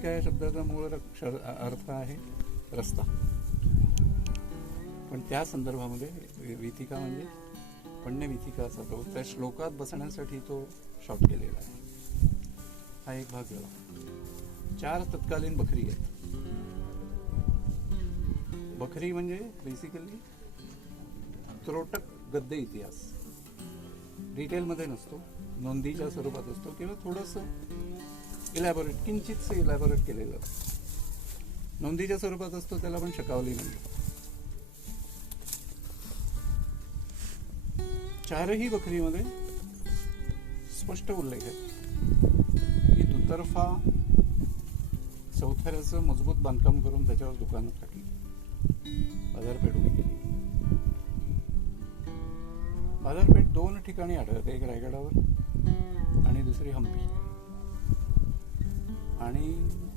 विथिका या शब्दाचा मूळ अर्थ आहे रस्ता, पण त्या संदर्भामध्ये विथिका म्हणजे पण्य विथिका असा तो त्या श्लोकात बसण्यासाठी तो शॉर्ट केलेला आहे. हा एक भाग झाला. 4 तत्कालीन बखरी आहेत. बखरी म्हणजे बेसिकली त्रोटक गद्य इतिहास, डिटेलमध्ये नसतो, नोंदीच्या स्वरूपात असतो किंवा थोडंसं इलॅबोरेट, किंचितसं इलॅबोरेट केलेलं नोंदीच्या स्वरूपात असतो. त्याला पण शकावली म्हणतो. 4ही बखरीमध्ये स्पष्ट उल्लेख आहे की दुतर्फा चौथऱ्याचं मजबूत बांधकाम करून त्याच्यावर दुकानं टाकली, बाजारपेठ उभी केली. बाजारपेठ 2 ठिकाणी आढळते, एक रायगडावर आणि दुसरी हम्पी, आणि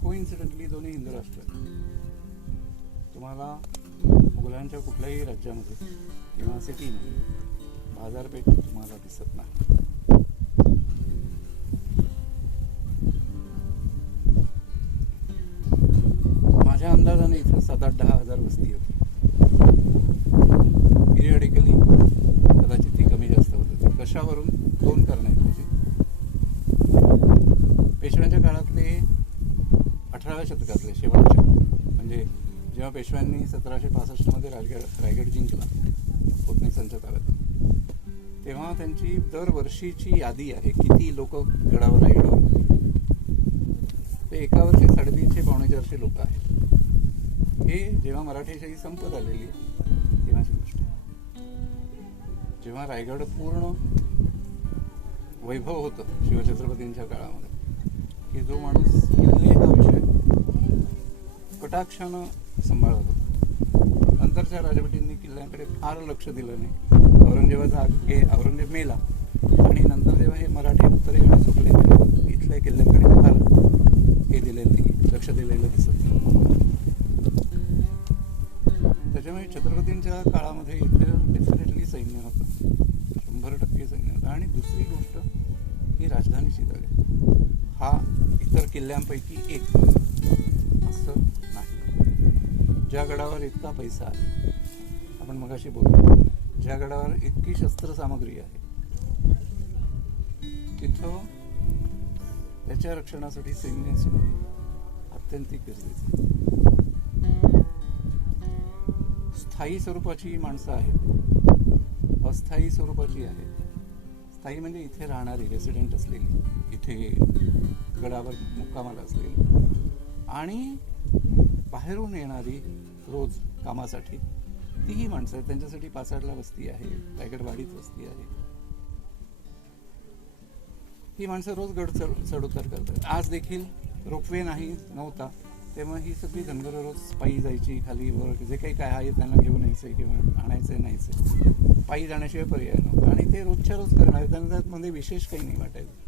कोइन्सिडेंटली दोन्ही हिंदू राष्ट्र. तुम्हाला मुघलांच्या कुठल्याही राज्यामध्ये किंवा सिटीमध्ये बाजारपेठ तुम्हाला दिसत नाही. माझ्या अंदाजाने इथं 7-8-10 हजार वस्ती होती. पिरियडिकली कदाचित ती कमी जास्त होत होती. कशावरून? 2 कारणं आहेत त्याची. पेशव्यांच्या काळातले 18व्या शतकातले शेवटचे, म्हणजे जेव्हा पेशव्यांनी 1765 मध्ये रायगड जिंकला पोतनीसांच्या काळात, तेव्हा त्यांची दरवर्षीची यादी आहे किती लोक गडावर रायगडावर होते. ते एका वर्षी 350-400 लोक आहेत. हे जेव्हा मराठेशाही संपत आलेली तेव्हाची गोष्ट आहे. जेव्हा रायगड पूर्ण वैभव होतं शिवछत्रपतींच्या काळामध्ये, की जो माणूस किल्ले हा विषय कटाक्षानं सांभाळत होता. नंतरच्या राजवटींनी किल्ल्यांकडे फार लक्ष दिलं नाही. औरंगजेब मेला आणि नंतर जेव्हा हे मराठी उत्तरेकडे सुटले तेव्हा इथल्या किल्ल्यांकडे फार हे दिलेलं नाही, लक्ष दिलेलं दिसत नाही. त्याच्यामुळे छत्रपतींच्या काळामध्ये इथे डेफिनेटली सैन्य होतं, 100% सैन्य होतं. आणि दुसरी गोष्ट ही राजधानीची जागा. हा इतर किल्ल्यांपैकी एक असं नाही. ज्या गडावर इतका पैसा आहे, आपण मगाशी बोललो, ज्या गडावर इतकी शस्त्रसामग्री आहे, तिथं त्याच्या रक्षणासाठी सैन्य असणं अत्यंत गरजेचं. स्थायी स्वरूपाची माणसं आहेत, अस्थायी स्वरूपाची आहेत. स्थायी म्हणजे इथे राहणारी, रेसिडेंट असलेली, इथे गडावर मुक्कामाला असलेली, आणि बाहेरून येणारी रोज कामासाठी तीही माणसं आहेत. त्यांच्यासाठी पाचाडला वस्ती आहे, रायगडवाडीत वस्ती आहे. ही माणसं रोज गड चढउतार करतात. आज देखील रोपवे नव्हता तेव्हा ही सगळी धनगरं रोज पायी जायची, खाली वर जे काही काय आहे त्यांना घेऊन यायचे किंवा आणायचे न्यायचे. पायी जाण्याशिवाय पर्याय नव्हता आणि ते रोजच्या रोज करणार. त्यांना त्यामध्ये विशेष काही नाही वाटायचं.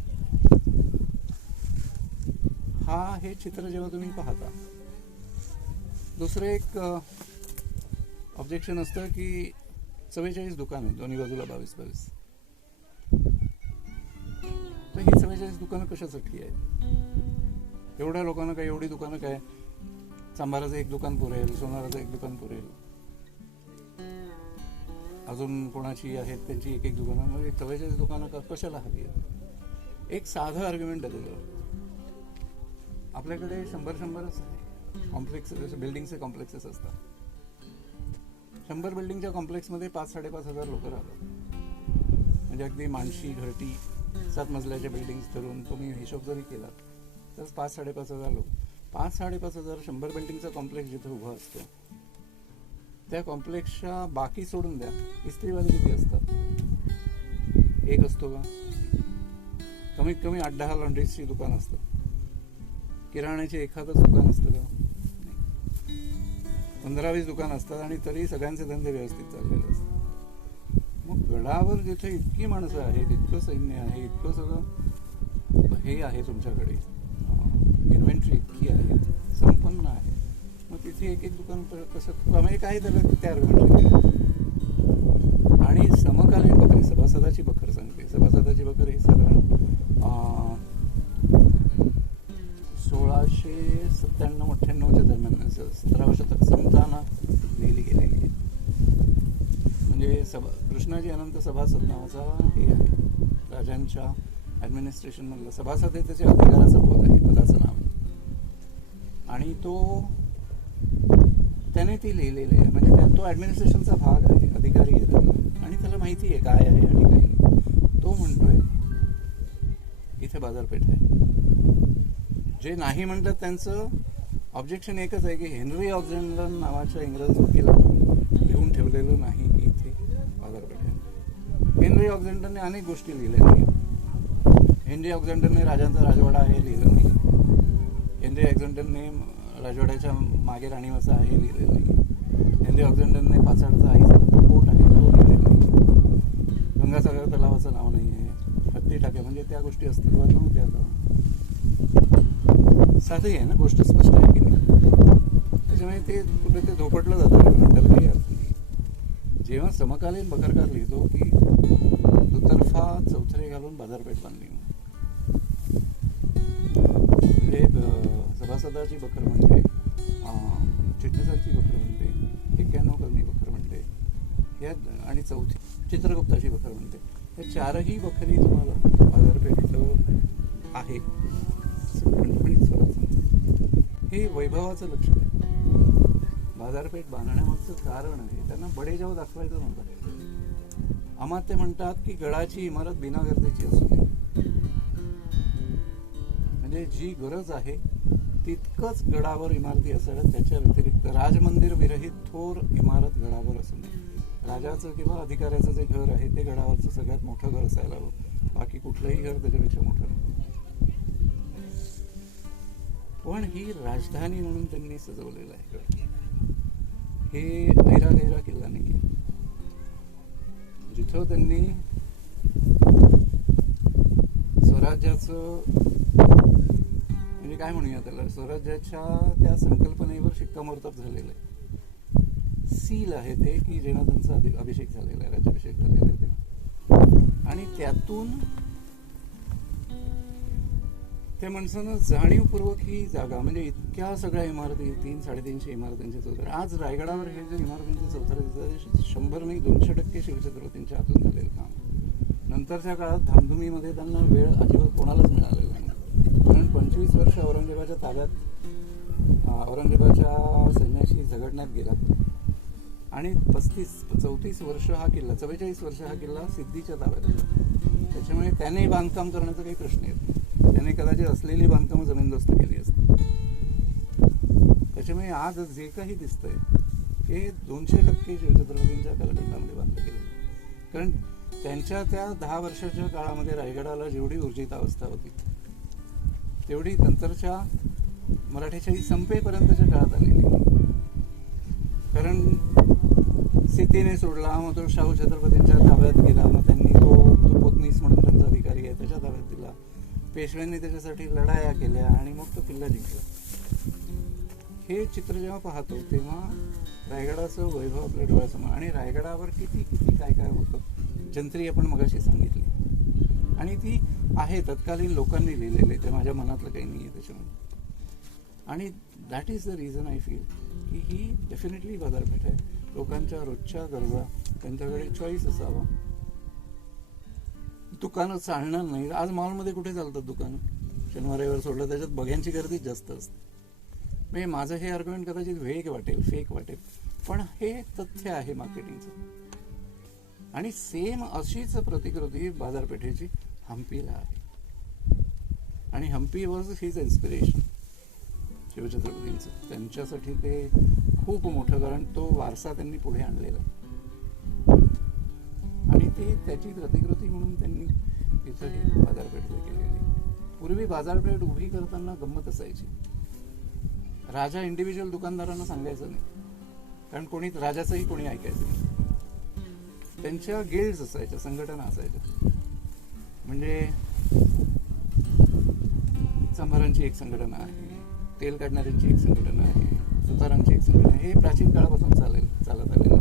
हे चित्र जेव्हा तुम्ही पाहता, दुसरं एक ऑब्जेक्शन असतं की 44 दुकान आहेत, दोन्ही बाजूला 22-22. तर ही 44 दुकानं कशासाठी आहेत? एवढ्या लोकांना काय एवढी दुकानं काय? चांभाराचं एक दुकान पुरेल, सोनाराचं एक दुकान पुरेल, अजून कोणाची आहेत त्यांची एक दुकानं, म्हणजे 44 दुकानं कशाला हवी आहेत? एक साधं आर्ग्युमेंट आहे त्याच्यावर. आपल्याकडे 100-100च कॉम्प्लेक्स, बिल्डिंगचे कॉम्प्लेक्सेस असतात. 100 बिल्डिंगच्या कॉम्प्लेक्समध्ये 5-5.5 हजार लोक राहतात. म्हणजे अगदी मानशी, घरटी, 7 मजल्याच्या बिल्डिंग्स धरून तुम्ही हिशोब जरी केला तर 5-5.5 हजार लोक. 5-5.5 हजार 100 बिल्डिंगचा कॉम्प्लेक्स जिथे उभा असतो, त्या कॉम्प्लेक्सच्या बाकी सोडून द्या, इस्त्रीवाले किती असतात? एक असतो का? कमीत कमी 8-10 लॉन्ड्रीजची दुकान असतं. किराण्याचे एखादंच दुकान असतं का? 15-20 दुकान असतात आणि तरी सगळ्यांचे धंदे व्यवस्थित चाललेले असतात. मग गडावर जिथे इतकी माणसं आहेत, इतकं सैन्य आहे, इतकं सगळं हे आहे, तुमच्याकडे इन्व्हेंटरी इतकी आहे, संपन्न आहे, मग तिथे एक दुकान कसं कमी काय त्याला त्या आर्ग्युमेंट. आणि समकालीन बकरी, सभासदाची बखर सांगते. सभासदाची बखर ही साधारण 1697-98च्या दरम्यान 17वे शतक संपताना लिहिली गेलेली आहे. म्हणजे कृष्णाजी अनंत सभासद नावाचा हे आहे, राजांच्या ॲडमिनिस्ट्रेशन मधलं सभासद आहे, त्याच्या अधिकाराचं पद आहे, पदाचं नाव आहे. आणि त्याने ती लिहिलेली आहे. म्हणजे तो ॲडमिनिस्ट्रेशनचा भाग आहे, अधिकारी आहे त्याला, आणि त्याला माहिती आहे काय आहे आणि काय नाही. तो म्हणतोय इथे बाजारपेठ आहे. जे नाही म्हणतात त्यांचं ऑब्जेक्शन एकच आहे की हेनरी ऑक्झेंडर नावाच्या इंग्रज वकिलानं लिहून ठेवलेलं नाही की इथे बाजारपेठ आहे. हेनरी ऑक्झेंडरने अनेक गोष्टी लिहिल्या नाही. हेनरी ऑक्झेंडरने राजांचा राजवाडा आहे लिहिलं नाही. हेनरी ऑक्झेंडरने राजवाड्याच्या मागे राणीवासा आहे लिहिलेलं नाही. हेनरी ऑक्झेंडरने पाचाडचा आईचा पोट आहे तो लिहिलेला नाही. गंगासागर तलावाचं नाव नाही आहे. हत्ती टाक्या म्हणजे त्या गोष्टी अस्तित्वात नव्हत्या. साधही आहे ना, गोष्ट स्पष्ट आहे की नाही. त्याच्यामुळे ते कुठे ते धोपटलं जातं, त्याला काही अर्थ नाही. जेव्हा समकालीन बखरकार लिहितो की दुतर्फा चौथरे घालून बाजारपेठ बांधली, म्हणजे सभासदाची बखर म्हणते, चिटणीसाची बखर म्हणते, 91 करणी बखर म्हणते, या आणि चौथी चित्रगुप्ताची बखर म्हणते. या चारही बखरी तुम्हाला बाजारपेठ आहे खणखणीत स्वरात सांगते. हे वैभवाचं लक्षण आहे. बाजारपेठ बांधण्यामागचं कारण आहे त्यांना बडेजाव दाखवायचं नव्हतं. अमात्य म्हणतात की गडाची इमारत बिना गरजेची असू नये. म्हणजे जी गरज आहे तितकंच गडावर इमारती असाव्यात, त्याच्या व्यतिरिक्त राजमंदिर विरहित थोर इमारत गडावर असू नये. राजाचं किंवा अधिकाऱ्याचं जे घर आहे ते गडावरचं सगळ्यात मोठं घर असायला हवं, बाकी कुठलंही घर त्याच्यापेक्षा मोठं नको. पण ही राजधानी म्हणून त्यांनी सजवलेलं आहे. हे ऐरा किल्ला नाही आहे. जिथं त्यांनी स्वराज्याचं म्हणजे काय म्हणूया त्याला, स्वराज्याच्या त्या संकल्पनेवर शिक्कामोर्तब झालेलं आहे. सील आहे ते की जेव्हा त्यांचा अभिषेक झालेला आहे, राज्याभिषेक झालेला आहे तेव्हा. आणि त्यातून त्या माणसानं जाणीवपूर्वक ही जागा, म्हणजे इतक्या सगळ्या इमारती, 300-350 इमारतींचे चौथरे. आज रायगडावर हे जे इमारतींचे चौथरे दिसतात 100 नाही 200% शिवछत्रपतींच्या हातून झालेलं काम. नंतरच्या काळात धामधुमीमध्ये त्यांना वेळ अजिबात कोणालाच मिळालेला नाही. कारण 25 वर्ष औरंगजेबाच्या ताब्यात, औरंगजेबाच्या सैन्याशी झगडण्यात गेला. आणि 34 वर्ष हा किल्ला, 44 वर्ष हा किल्ला सिद्धीच्या ताब्यात होता. त्याच्यामुळे त्याने बांधकाम करण्याचा काही प्रश्न येत नाही. त्याने कदाचित असलेली बांधकामं जमीनदोस्त केली असते. त्याच्यामुळे आज जे काही दिसतंय हे 200% शिवछत्रपतींच्या कालखंडामध्ये बांधलं गेलं. कारण त्यांच्या त्या 10 वर्षाच्या काळामध्ये रायगडाला जेवढी ऊर्जित अवस्था होती तेवढी नंतरच्या मराठीशाही संपेपर्यंतच्या काळात आलेली. कारण सिद्धीने सोडला, मग तो शाहू छत्रपतींच्या ताब्यात गेला, मग त्यांनी तो पोतनीस म्हणून त्यांचा अधिकारी आहे त्याच्या ताब्यात दिला. पेशव्यांनी त्याच्यासाठी लढाया केल्या आणि मग तो किल्ला जिंकला. हे चित्र जेव्हा पाहतो तेव्हा रायगडाचं वैभव आपल्या डोळ्यासमोर, आणि रायगडावर किती काय होतं. जंत्री आपण मगाशी सांगितली आणि ती आहे तत्कालीन लोकांनी लिहिलेले, ते माझ्या मनातलं काही नाही आहे त्याच्यामध्ये. आणि that is the reason I feel की ही डेफिनेटली बाजारपेठ आहे. लोकांच्या रोजच्या गरजा, त्यांच्याकडे चॉईस असावा. दुकानं चालणार नाही. आज मॉलमध्ये कुठे चालतात दुकानं? शनिवार रविवार सोडलं त्याच्यात बघ्यांची गर्दीच जास्त असते. म्हणजे माझं हे आर्ग्युमेंट कदाचित वेग वाटेल, फेक वाटेल, पण हे तथ्य आहे मार्केटिंगचं. आणि सेम अशीच प्रतिकृती बाजारपेठेची हम्पीला आहे. आणि हम्पी वॉज हिज इन्स्पिरेशन शिवछत्रपतींचं. त्यांच्यासाठी ते खूप मोठं, कारण तो वारसा त्यांनी पुढे आणलेला आहे. आणि ते त्याची प्रतिकृती म्हणून त्यांनी इथंही बाजारपेठ केलेली. पूर्वी बाजारपेठ उभी करताना गंमत असायची. राजा इंडिव्हिज्युअल दुकानदारांना सांगायचं नाही, कारण राजाचंही कोणी ऐकायचं नाही. त्यांच्या गिल्ड्स असायच्या, संघटना असायच्या. म्हणजे चांभारांची एक संघटना आहे, तेल काढणाऱ्यांची एक संघटना आहे, सुतारांची एक संघटना आहे. हे प्राचीन काळापासून चालत आलेलं.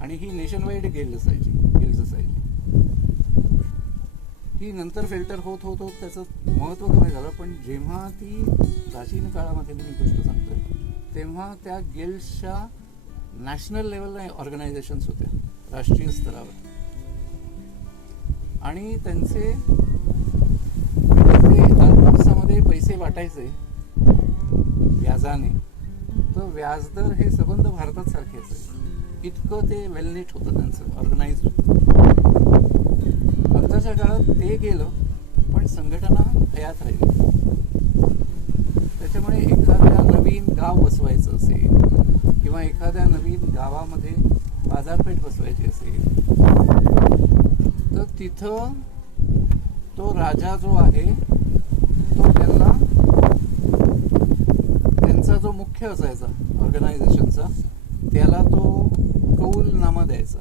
आणि ही नेशन वाईड गिल्ड असायची. ही नंतर फिल्टर होत होत होत त्याचं महत्त्व कमी झालं. पण जेव्हा ती प्राचीन काळामध्ये मी गोष्ट सांगतोय तेव्हा त्या गिल्ड्सच्या नॅशनल लेवलला ऑर्गनायझेशन्स होत्या, राष्ट्रीय स्तरावर. आणि त्यांचे ते अल्पमसामध्ये पैसे वाटायचे व्याजाने, तर व्याजदर हे संबंध भारतात सारखे असायचे. इतकं ते वेलनेट होतं त्यांचं, ऑर्गनाइज्ड होतं. नंतरच्या काळात ते गेलं, पण संघटना हयात राहिली. त्याच्यामुळे एखाद्या नवीन गाव बसवायचं असेल किंवा एखाद्या नवीन गावामध्ये बाजारपेठ बसवायची असेल तर तिथं तो राजा जो आहे तो त्यांचा जो मुख्य असायचा ऑर्गनायझेशनचा, त्याला तो कौलनामा द्यायचा.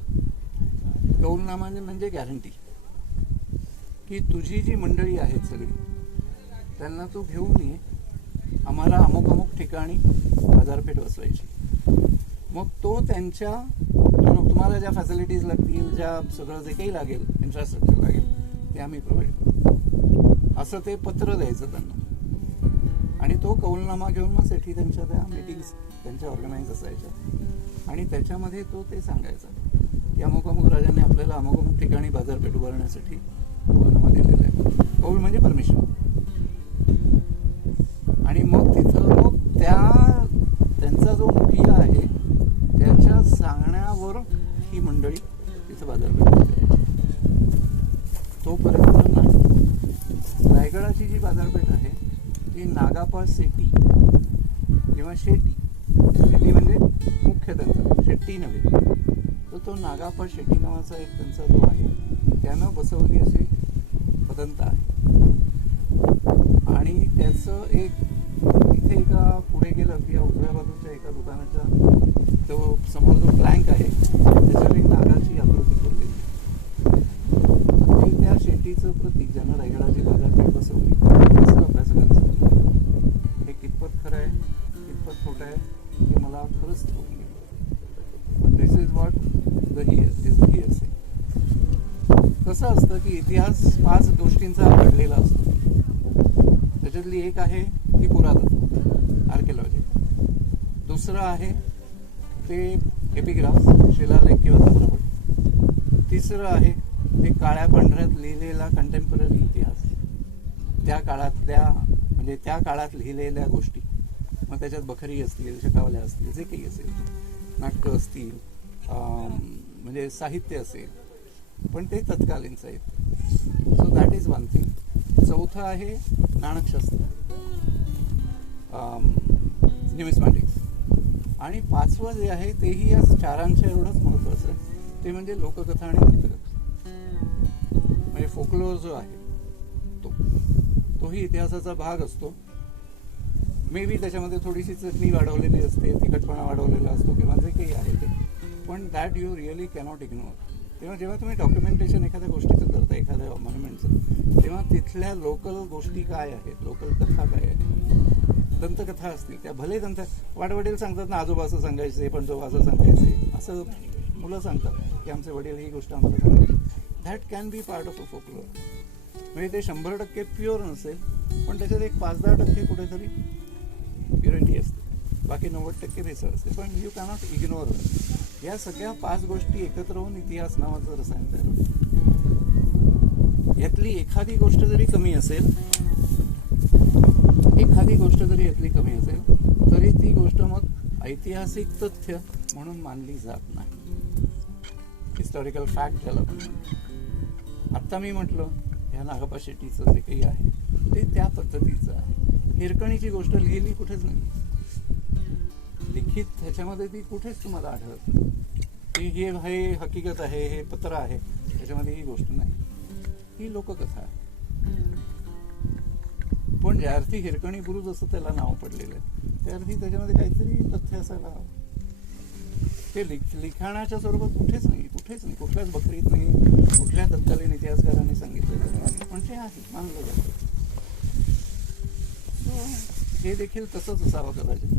कौलनामा म्हणजे गॅरंटी की तुझी जी मंडळी आहेत सगळी त्यांना तू घेऊन ये, आम्हाला अमुक अमुक ठिकाणी बाजारपेठ बसवायची. मग तो त्यांच्या तुम्हाला ज्या फॅसिलिटीज लागतील, ज्या सगळं जे काही लागेल, इन्फ्रास्ट्रक्चर लागेल, ते आम्ही प्रोव्हाइड करू, असं ते पत्र द्यायचं त्यांना. आणि तो कौलनामा घेऊन मग साठी त्यांच्या त्या मीटिंग्स त्यांच्या ऑर्गनाईज असायच्या आणि त्याच्यामध्ये तो ते सांगायचा की अमुक अमुक राजाने आपल्याला अमुक अमुक ठिकाणी बाजारपेठ उभारण्यासाठी कौलनामा दिलेला आहे. कौल म्हणजे परमिशन. आणि मग तिथं मग त्यांचा जो मुखिया आहे त्याच्या सांगण्यावर ही मंडळी तिथं बाजारपेठ करायची. तोपर्यंत नाही. रायगडाची जी बाजारपेठ आहे ती नागापा सेटी किंवा शेटी, शेटी म्हणजे मुख्य त्यांचा, शेट्टी नव्हे, तर तो नागापा शेट्टी नावाचा एक त्यांचा जो आहे त्यानं बसवली अशी पदंत आहे. आणि त्याचं एक इथे एका पुढे गेलं की उजव्या बाजूच्या एका दुकानाच्या तो समोर जो प्लँक आहे त्याच्यावर एक नागाची आकृती कोरलेली. आणि त्या शेतीचं प्रतीक ज्यानं रायगडाची बाजारपेठ बसवली असं अभ्यासकांचं हे कितपत खरं आहे कितपत खोटं आहे हे मला खरंच ठाऊक नाही. दिस इज व्हॉट द हिअर्से. कसं असतं की इतिहास 5 गोष्टींचा घडलेला असतो. त्याच्यातली एक आहे ती पुरातत्व, आर्किओलॉजी. दुसरं आहे ते एपिग्राफ्स, शिलालेख किंवा चित्रपट. तिसरं आहे ते काळ्या पांढऱ्यात लिहिलेला कंटेम्पररी इतिहास, त्या काळातल्या म्हणजे त्या काळात लिहिलेल्या गोष्टी. मग त्याच्यात बखरी असतील, शकावल्या असतील, जे काही असेल, नाटकं असतील, म्हणजे साहित्य असेल, पण ते तत्कालीन साहित्य. So that is one thing. चौथं आहे नाणकशास्त्र, न्यूमिस्मॅटिक्स. आणि 5वं जे आहे तेही या 4 एवढंच महत्त्वाचं आहे, ते म्हणजे लोककथा आणि दंतकथा. म्हणजे फोकलोर जो आहे तोही इतिहासाचा भाग असतो. मे बी त्याच्यामध्ये थोडीशी चटणी वाढवलेली असते, तिखटपणा वाढवलेला असतो किंवा जे काही आहे ते, पण that you really cannot ignore. तेव्हा जेव्हा तुम्ही डॉक्युमेंटेशन एखाद्या गोष्टीचं करता, एखाद्या मॉन्युमेंटचं, तेव्हा तिथल्या लोकल गोष्टी काय आहेत, लोकल कथा काय आहेत, दंतकथा असतील त्या, भले वाडवडील सांगतात ना आजोबा असं सांगायचे, पणजोबा असं सांगायचे, असं मुलं सांगतात की आमचे वडील ही गोष्ट आम्हाला सांगायची. That can be part of a folklore. म्हणजे ते 100% प्युअर नसेल, पण त्याच्यात एक 5-10% कुठेतरी प्युरिटी असते, बाकी 90% भेसळ असते. पण यू कॅनॉट इग्नोर. या सगळ्या 5 गोष्टी एकत्र होऊन इतिहास नावाचं रसायन तयार होतं. यातली एखादी गोष्ट जरी कमी असेल, तरी ती गोष्ट मग ऐतिहासिक तथ्य म्हणून मानली जात नाही. हिस्टॉरिकल फॅक्ट ज्याला म्हणतात. आत्ता मी म्हटलं ह्या नागापा शेट्टीचं जे काही आहे ते त्या पद्धतीचं आहे. हिरकणीची गोष्ट लिहिली कुठेच नाही, लिखित ह्याच्यामध्ये ती कुठेच तुम्हाला आढळत नाही. हे हकीकत आहे, हे पत्र आहे, त्याच्यामध्ये ही गोष्ट नाही, ही लोककथा आहे. पण ज्या अर्थी हिरकणी बुरुज असं त्याला नाव पडलेलं आहे, त्या अर्थी त्याच्यामध्ये काहीतरी तथ्य असायला हवं. ते लिखाणाच्या स्वरूपात कुठेच नाही, कुठल्याच बकरीत नाही, कुठल्या तत्कालीन इतिहासकारांनी सांगितलेलं नाही, पण ते आहे, मानलं जातं. हे देखील तसंच असावं कदाचित.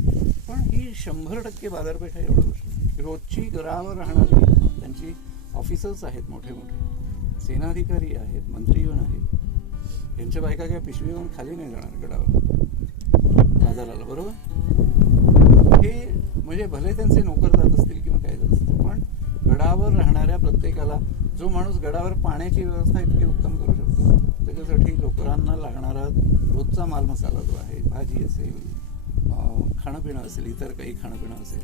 पण ही 100% बाजारपेठ आहे एवढं गोष्ट. रोजची घरावर राहणारी त्यांची ऑफिसर्स आहेत मोठे मोठे, सेनाधिकारी आहेत, मंत्रीगण आहेत, यांच्या बायका काय पिशवी घेऊन खाली नाही जाणार गडावर बाजाराला, बरोबर? हे म्हणजे भले त्यांचे नोकर जात असतील किंवा काय जात असतील, पण गडावर राहणाऱ्या प्रत्येकाला, जो माणूस गडावर पाण्याची व्यवस्था इतकी उत्तम करू शकतो, त्याच्यासाठी लोकांना लागणारा रोजचा माल मसाला जो आहे, भाजी असेल, खाणं पिणं असेल, इतर काही खाणं पिणं असेल,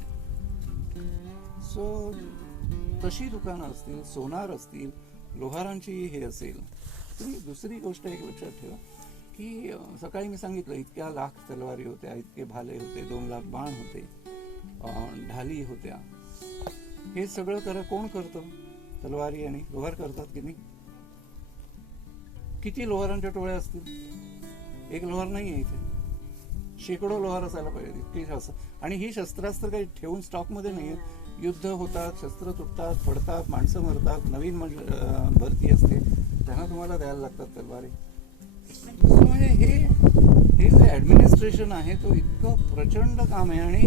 सो तशी दुकानं असतील, सोनार असतील, लोहारांची हे असेल. दुसरी गोष्ट एक लक्षात ठेवा की सकाळी मी सांगितलं इतक्या लाख तलवारी होत्या, इतके भाले होते, 2 लाख बाण होते, ढाली होत्या. हे सगळं कोण करतं? तलवारी आणि लोहार करतात की नाही? किती लोहारांच्या टोळ्या असतील? एक लोहार नाही आहे इथे, शेकडो लोहार असायला पाहिजे इतकी शस्त्र. आणि ही शस्त्रास्त्र काही ठेवून स्टॉकमध्ये नाही आहेत. युद्ध होतात, शस्त्र तुटतात, पडतात, माणसं मरतात, नवीन भरती असते, त्यांना तुम्हाला द्यायला लागतात तलवारी. म्हणजे हे जे ऍडमिनिस्ट्रेशन आहे तो इतकं प्रचंड काम आहे. आणि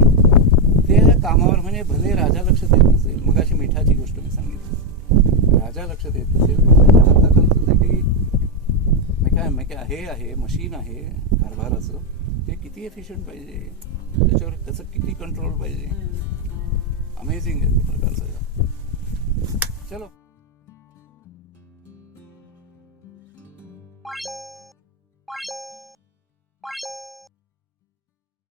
त्या कामावर म्हणजे भले राजा लक्ष देत नसेल, मग अशी मिठाची गोष्ट मी सांगितली, राजा लक्ष देत नसेल, पण त्याच्या हाताखालचं जे काही हे आहे, मशीन आहे कारभाराचं, ते किती एफिशियंट पाहिजे, त्याच्यावर त्याचं किती कंट्रोल पाहिजे. अमेझिंग आहे तो प्रकार सगळा. चलो.